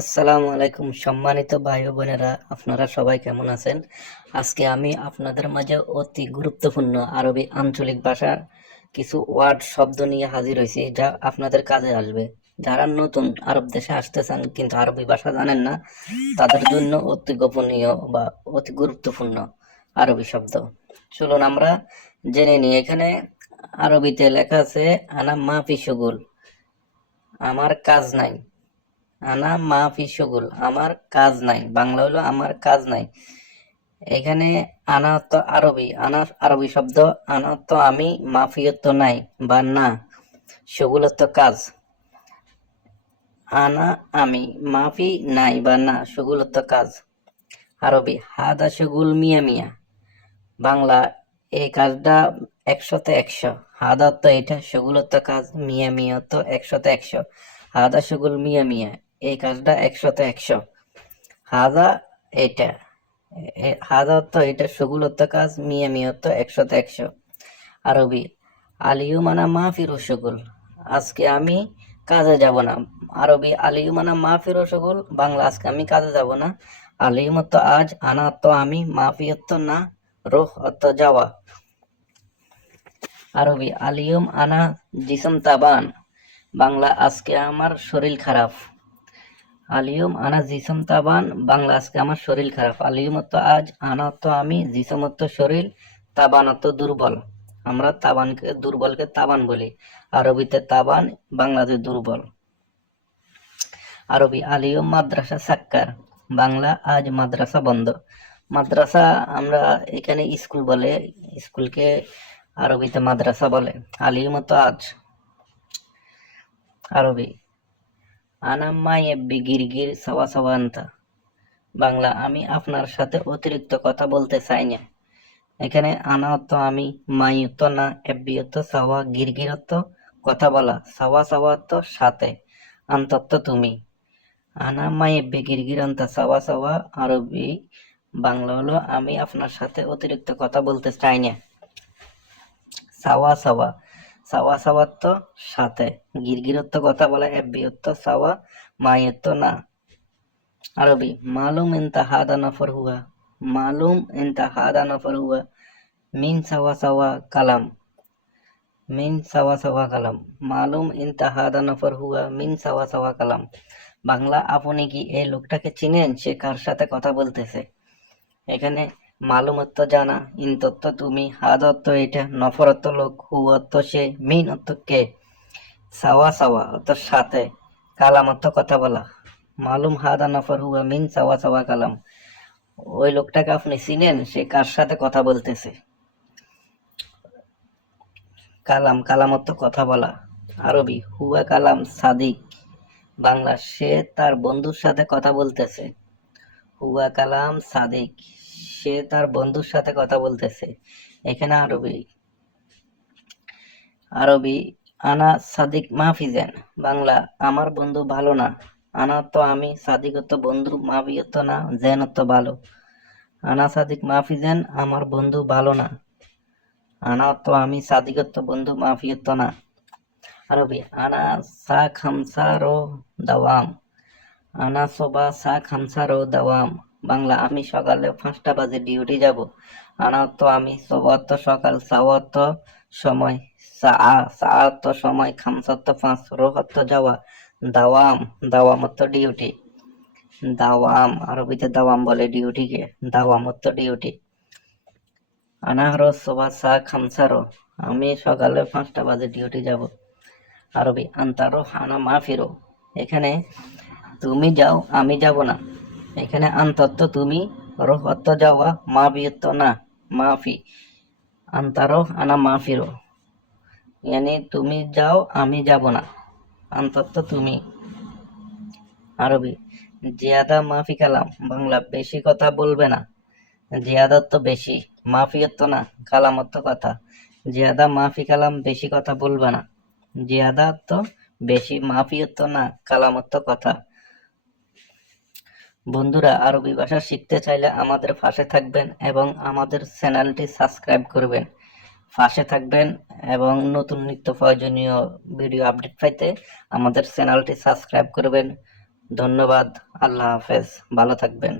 আসসালামু আলাইকুম সম্মানিত ভাই ও বোনেরা, আপনারা সবাই কেমন আছেন? আজকে আমি আপনাদের মাঝে অতি গুরুত্বপূর্ণ আরবি আঞ্চলিক ভাষার কিছু ওয়ার্ড শব্দ নিয়ে হাজির হয়েছি, যা আপনাদের কাজে আসবে। যারা নতুন আরব দেশে আসতে চান কিন্তু আরবি ভাষা জানেন না, তাদের জন্য অতি গোপনীয় বা অতি গুরুত্বপূর্ণ আরবি শব্দ। চলুন আমরা জেনে নিই। এখানে আরবিতে লেখা আছে আনা মাফি শুগুল, আমার কাজ নাই। আনা মাফি শুগুল, আমার কাজ নাই, বাংলা হলো আমার কাজ নাই। এখানে আনা তো আরবি, আনা আরবি শব্দ। আনা তো আমি, মাফিয়ত তো নাই বা না, শুগুলত তো কাজ। আনা আমি, মাফি নাই বা না, শুগুলত তো কাজ। আরবি হাদা শুগুল মিয়া মিয়া, বাংলা এই কাজটা 100-তে 100। হাদা তো এটা, শুগুলত তো কাজ, মিয়া মিয়া তো 100-তে 100। হাদা শুগুল মিয়া মিয়া, এই কাজটা 100-তে 100। হাদা এটা, হাদা তো এটা, শুগুলত কাজ, মিয়া মিয়া তো 100-তে 100। আরবি আলিউ মানা মাফি রসগুল, আজকে আমি কাজে যাব না। আরবি আলিউ মানা মাফি রসগুল, বাংলা আজকে আমি কাজে যাব না। আলিউ মত আজ, আনা তো আমি, মাফি অর্থ না, রোহ অর্থ যাওয়া। আরবি আলিউম আনা জিসম তাবান, বাংলা আজকে আমার শরীর খারাপ। আলিয়ম আনা জিসম তাবান, বাংলা আজকে আমার শরীর খারাপ। আলিয়ম অর্থ আজ, আনা অর্থ আমি, জিসম অর্থ শরীর, তাবান অর্থ দুর্বল। আমরা তাবানকে, দুর্বলকে তাবান বলি। আরবিতে তাবান, বাংলাতে দুর্বল। আরবি আলিয়ম মাদ্রাসা সাক্কার, বাংলা আজ মাদ্রাসা বন্ধ। মাদ্রাসা আমরা এখানে স্কুল বলে, স্কুলকে আরবিতে মাদ্রাসা বলে। আলিয়ম অর্থ আজ। আরবি আনাম্মা এব্বি গিরগির সাওয়া সাওয়ান্তা, বাংলা আমি আপনার সাথে অতিরিক্ত কথা বলতে চাই না। এখানে আনা অর্থ আমি, মাই অর্থ না, এব্বি অর্থ সাওয়া, গিরগির অর্থ কথা বলা, সাওয়া সাওয়া অর্থ সাথে, আন্তত্ব তুমি। আনা মাই এব্বি গিরগির আন্তা সাওয়া সাওয়া, আরবি বাংলা হলো আমি আপনার সাথে অতিরিক্ত কথা বলতে চাই না। সাওয়া সাওয়া, সাওয়া সাওয়া অর্থ সাথে, গিরগির অর্থ কথা বলা, এব্বি অর্থ সাওয়া, মাই অর্থ না। আরবি মালুম ইনতা হাদা নফর হুয়া, মালুম ইনতা হাদা নফর হুয়া, মিন সাওয়া সাওয়া কালাম, মিন সাওয়া সাওয়া কালাম। মালুম ইনতা হাদা নফর হুয়া মিন সাওয়া সাওয়া কালাম, বাংলা আপনি কি এই লোকটাকে চিনেন, সে কার সাথে কথা বলতেছে। এখানে মালুম অর্থ জানা, ইনতত্ত তুমি, হাদ অর্থ এটা, নফর অর্থ লোক, হু অর্থ সে, মিন অর্থ কে, সাওয়া সাওয়া অর্থ সাথে, কালাম অর্থ কথা বলা। মালুম হাদা নফর হুয়া মিন সাওয়া সাওয়া কালাম, ওই লোকটাকে আপনি চিনেন, সে কার সাথে কথা বলতেছে। কালাম, কালাম অর্থ কথা বলা। আরবি হুয়া কালাম সাদিক, বাংলা সে তার বন্ধুর সাথে কথা বলতেছে। হুয়া কালাম সাদিক, সে তার বন্ধুর সাথে কথা বলতেছে। এখানে আরবি আরবি আনা সাদিক মাহফিজেন, বাংলা আমার বন্ধু ভালো না। আনা তো আমি, সাদিক অর্থ বন্ধু, মাহফি অর্থ না, জেন অর্থ ভালো। আনা সাদিক মাহফিজেন, আমার বন্ধু ভালো না। আনা তো আমি, সাদিক অর্থ বন্ধু, মাহফি অর্থ না। আরবি আনা সা খামসা রো দাওয়াম, আনা সোবা সা খামসা রো দাওয়াম, বাংলা আমি সকালে 5টা বাজে ডিউটি যাব। আনা তো আমি, সোবা অর্থ সকাল, সাওয়া অর্থ সময়, সা সা অর্থ সময়, খামসা অর্থ 5, রো অর্থ যাওয়া, দাওয়াম, দাওয়াম অর্থ ডিউটি। দাওয়াম, আরবিতে দাওয়াম বলে ডিউটিকে, দাওয়াম অর্থ ডিউটি। আনা রো সোবা সা খামসা রো, আমি সকালে 5টা বাজে ডিউটি যাব। আরবি আন্তারো হানা মাফিরো, এখানে তুমি যাও আমি যাব না। এখানে আন্তত্ব তুমি, রোহ অর্থ যাওয়া, মাফি অর্থ না, মাফি। আন্তারো আনা মাফিরো, মানে তুমি যাও আমি যাব না, আন্তত্ব তুমি। আরবি জিয়াদা মাফি কালাম, বাংলা বেশি কথা বলবে না। জিয়াদা তো বেশি, মাফি অর্থ না, কালাম অর্থ কথা। জিয়াদা মাফি কালাম, বেশি কথা বলবে না। জিয়াদা তো বেশি, মাফি অর্থ না, কালাম অর্থ কথা। বন্ধুরা আরবি ভাষা শিখতে চাইলে আমাদের পাশে থাকবেন এবং আমাদের চ্যানেলটি সাবস্ক্রাইব করবেন। পাশে থাকবেন এবং নতুন নিত্য প্রয়োজনীয় ভিডিও আপডেট পাইতে আমাদের চ্যানেলটি সাবস্ক্রাইব করবেন। ধন্যবাদ। আল্লাহ হাফেজ, ভালো থাকবেন।